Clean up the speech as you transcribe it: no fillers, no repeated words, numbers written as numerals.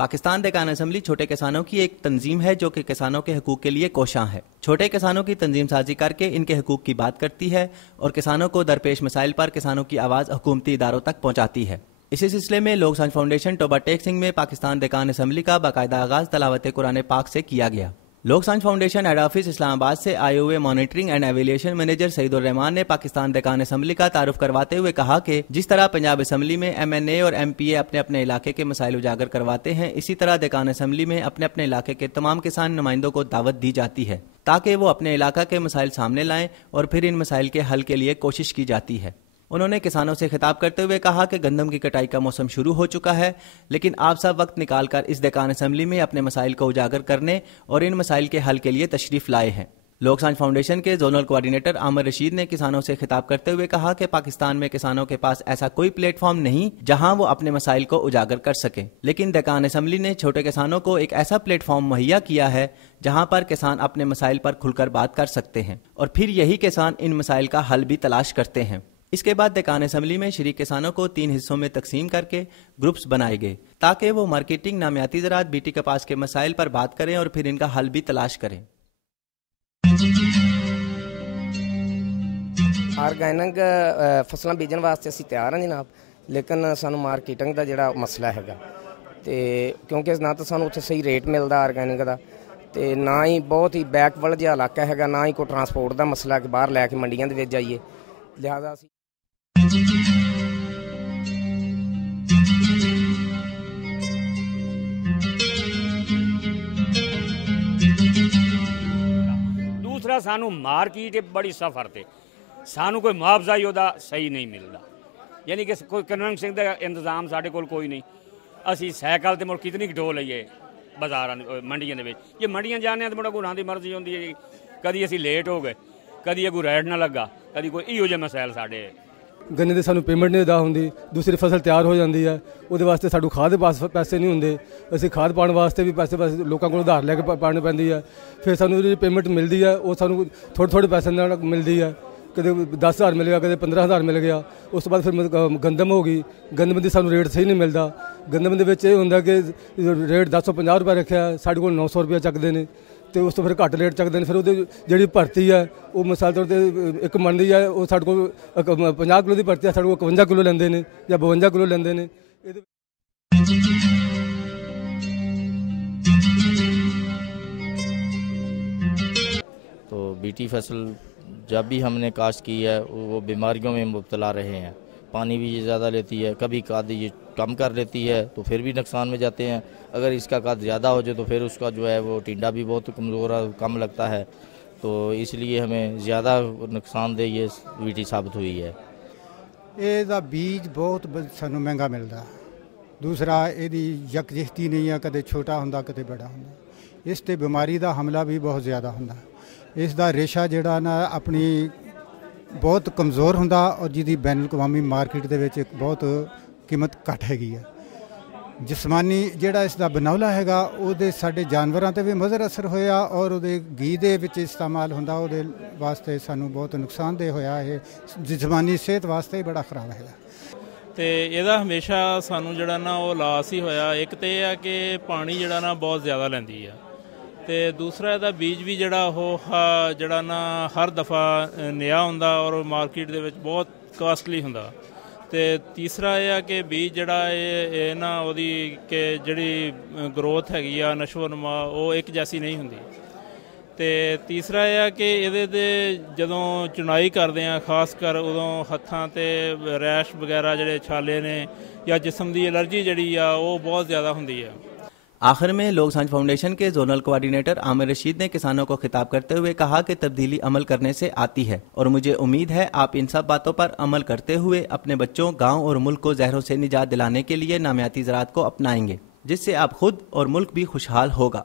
پاکستان دہقان اسمبلی چھوٹے کسانوں کی ایک تنظیم ہے جو کہ کسانوں کے حقوق کے لیے کوشاں ہے۔ چھوٹے کسانوں کی تنظیم سازی کر کے ان کے حقوق کی بات کرتی ہے اور کسانوں کو درپیش مسائل پر کسانوں کی آواز حکومتی اداروں تک پہنچاتی ہے۔ اسی سلسلے میں لوک سنج فاؤنڈیشن ٹوبہ ٹیک سنگھ میں پاکستان دہقان اسمبلی کا باقاعدہ آغاز تلاوت قرآن پاک سے کیا گیا۔ لوک سنج فاؤنڈیشن ہیڈ آفس اسلام آباد سے آئے ہوئے مانیٹرنگ اینڈ ایویلیشن مینیجر سعید الرحمان نے پاکستان دہقان اسمبلی کا تعارف کرواتے ہوئے کہا کہ جس طرح پنجاب اسمبلی میں ایم این اے اور ایم پی اے اپنے اپنے علاقے کے مسائل اجاگر کرواتے ہیں، اسی طرح دہقان اسمبلی میں اپنے اپنے علاقے کے تمام کسان نمائندوں کو دعوت دی جاتی ہے تاکہ وہ اپنے علاقہ کے مسائل سامنے لائیں اور پھر ان مسائل کے حل کے لیے کوشش کی جاتی ہے۔ انہوں نے کسانوں سے خطاب کرتے ہوئے کہا کہ گندم کی کٹائی کا موسم شروع ہو چکا ہے، لیکن آپ سب وقت نکال کر اس دہقان اسمبلی میں اپنے مسائل کو اجاگر کرنے اور ان مسائل کے حل کے لیے تشریف لائے ہیں۔ لوک سنج فاؤنڈیشن کے زونل کوارڈینیٹر عامر رشید نے کسانوں سے خطاب کرتے ہوئے کہا کہ پاکستان میں کسانوں کے پاس ایسا کوئی پلیٹ فارم نہیں جہاں وہ اپنے مسائل کو اجاگر کر سکیں، لیکن دہقان اسمبلی نے چھوٹے کسانوں کو ایک ایسا پلیٹ فارم مہیا کیا ہے جہاں پر کسان اپنے مسائل پر کھل کر بات کر سکتے ہیں اور پھر یہی کسان ان مسائل کا حل بھی تلاش کرتے ہیں۔ اس کے بعد دہقان اسمبلی میں شریک کسانوں کو 3 حصوں میں تقسیم کر کے گروپس بنائے گئے تاکہ وہ مارکیٹنگ، نامیاتی زراعت، بیٹی کپاس کے مسائل پر بات کریں اور پھر ان کا حل بھی تلاش کریں۔ آرگینک فصلاں بیجن واسطے اسی تیار ہیں جناب، لیکن سانو مارکیٹنگ دا جڑا مسئلہ ہے کیونکہ نہ تو سانو اتنے صحیح ریٹ ملتا آرگینک دا تے نہ ہی بہت ہی بیکورڈ جہا علاقہ ہے، نہ ہی کوئی ٹرانسپورٹ دا مسئلہ کہ باہر لے کے منڈیاں دے وچ جائیے، لہذا دوسرا سانو مارکیٹ بڑی سفر تے سانو کوئی معاوضہ ہی دا صحیح نہیں ملتا، یعنی کہ کوئی کنونسنگ دا انتظام ساڈے کول کوئی نہیں۔ اسی سائیکل تے مڑ کتنی ڈو لئیے بازار منڈیاں دے وچ، یہ منڈیاں جانے تے مڑ گھراں دی مرضی ہوندی ہے، کدی اسی لیٹ ہو گئے، کدی کوئی ریٹ نہ لگا، کدی کوئی ایہو جہے مسائل ساڈے۔ گنے دی سانو پیمنٹ نہیں ادا ہوندی، دوسری فصل تیار ہو جاندی ہے، وہ واسطے سانو کھاد پیسے نہیں ہوندے، اسی کھاد پاؤن واسطے بھی پیسے لوکاں کولوں ادھار لے کے پانی پیندی ہے، پھر سانو جی پیمنٹ ملتی ہے وہ سانو تھوڑے تھوڑے پیسے نال ملتی ہے، کدے 10,000 مل گیا، کدے 15,000 مل گیا۔ اس تو بعد پھر گندم ہو گئی، گندم دی سانو ریٹ صحیح نہیں ملتا، گندم دے وچ یہ ہوندا کہ ریٹ 1050 روپے رکھیا ہے، ساڈے کول 900 روپیہ چکدے نے تے اس تو پھر گھٹ ریٹ چکدے نے، پھر وہ جہی بھرتی ہے وہ مثال طور تے ایک منڈی ہے وہ ساڈے کول 50 کلو دی بھرتی ہے، ساڈے کول 51 کلو لیندے نے یا 52 کلو لیندے نے۔ تو بیٹی فصل جب بھی ہم نے کاشت کی ہے وہ بیماریوں میں مبتلا رہے ہیں، پانی بھی یہ زیادہ لیتی ہے، کبھی کھاد یہ کم کر لیتی ہے تو پھر بھی نقصان میں جاتے ہیں، اگر اس کا کھاد زیادہ ہو جائے تو پھر اس کا جو ہے وہ ٹینڈا بھی بہت کمزور کم لگتا ہے، تو اس لیے ہمیں زیادہ نقصان دہ یہ بیٹی ثابت ہوئی ہے۔ یہ بیج بہت سانو مہنگا ملتا، دوسرا یہ یکجہتی نہیں ہے، کدے چھوٹا ہوندا کدے بڑا ہوندا، اس تے بیماری دا حملہ بھی بہت زیادہ ہوندا، اس دا ریشہ جڑا نا اپنی بہت کمزور ہوندا اور جدی بین الاقوامی مارکیٹ دے وچ بہت قیمت گھٹ हैगी ہے۔ جسمانی جڑا اس دا بنولا ہے گا او دے ساڈے جانوراں تے بھی مضر اثر ہویا اور او دے گھی دے وچ استعمال ہوندا، او دے واسطے سانو بہت نقصان دہ ہویا ہے، جسمانی صحت واسطے بڑا خراب ہے۔ ਤੇ ਇਹਦਾ ਹਮੇਸ਼ਾ ਸਾਨੂੰ ਜਿਹੜਾ ਨਾ ਉਹ ਲਾਸ ਹੀ ਹੋਇਆ। ਇੱਕ ਤੇ ਇਹ ਆ ਕਿ ਪਾਣੀ ਜਿਹੜਾ ਨਾ ਬਹੁਤ ਜ਼ਿਆਦਾ ਲੈਂਦੀ ਆ, ਤੇ ਦੂਸਰਾ ਇਹਦਾ ਬੀਜ ਵੀ ਜਿਹੜਾ ਉਹ ਜਿਹੜਾ ਨਾ ਹਰ ਦਫਾ ਨਿਆ ਹੁੰਦਾ ਔਰ ਮਾਰਕੀਟ ਦੇ ਵਿੱਚ ਬਹੁਤ ਕਾਸਟਲੀ ਹੁੰਦਾ, ਤੇ ਤੀਸਰਾ ਇਹ ਆ ਕਿ ਬੀਜ ਜਿਹੜਾ ਇਹ ਨਾ ਉਹਦੀ ਕਿ ਜਿਹੜੀ ਗਰੋਥ ਹੈਗੀ ਆ ਨਸ਼ੋ ਨਮਾ ਉਹ ਇੱਕ ਜੈਸੀ ਨਹੀਂ ਹੁੰਦੀ, ਤੇ ਤੀਸਰਾ ਇਹ ਆ ਕਿ ਇਹਦੇ ਤੇ ਜਦੋਂ ਚੁਣਾਈ ਕਰਦੇ ਆ ਖਾਸ ਕਰ ਉਦੋਂ ਹੱਥਾਂ ਤੇ ਰੈਸ਼ ਵਗੈਰਾ ਜਿਹੜੇ ਛਾਲੇ ਨੇ ਜਾਂ ਜਿਸਮ ਦੀ ਐਲਰਜੀ ਜਿਹੜੀ ਆ ਉਹ ਬਹੁਤ ਜ਼ਿਆਦਾ ਹੁੰਦੀ ਆ۔ آخر میں لوک سنج فاؤنڈیشن کے زونل کوارڈینیٹر عامر رشید نے کسانوں کو خطاب کرتے ہوئے کہا کہ تبدیلی عمل کرنے سے آتی ہے اور مجھے امید ہے آپ ان سب باتوں پر عمل کرتے ہوئے اپنے بچوں، گاؤں اور ملک کو زہروں سے نجات دلانے کے لیے نامیاتی زراعت کو اپنائیں گے، جس سے آپ خود اور ملک بھی خوشحال ہوگا۔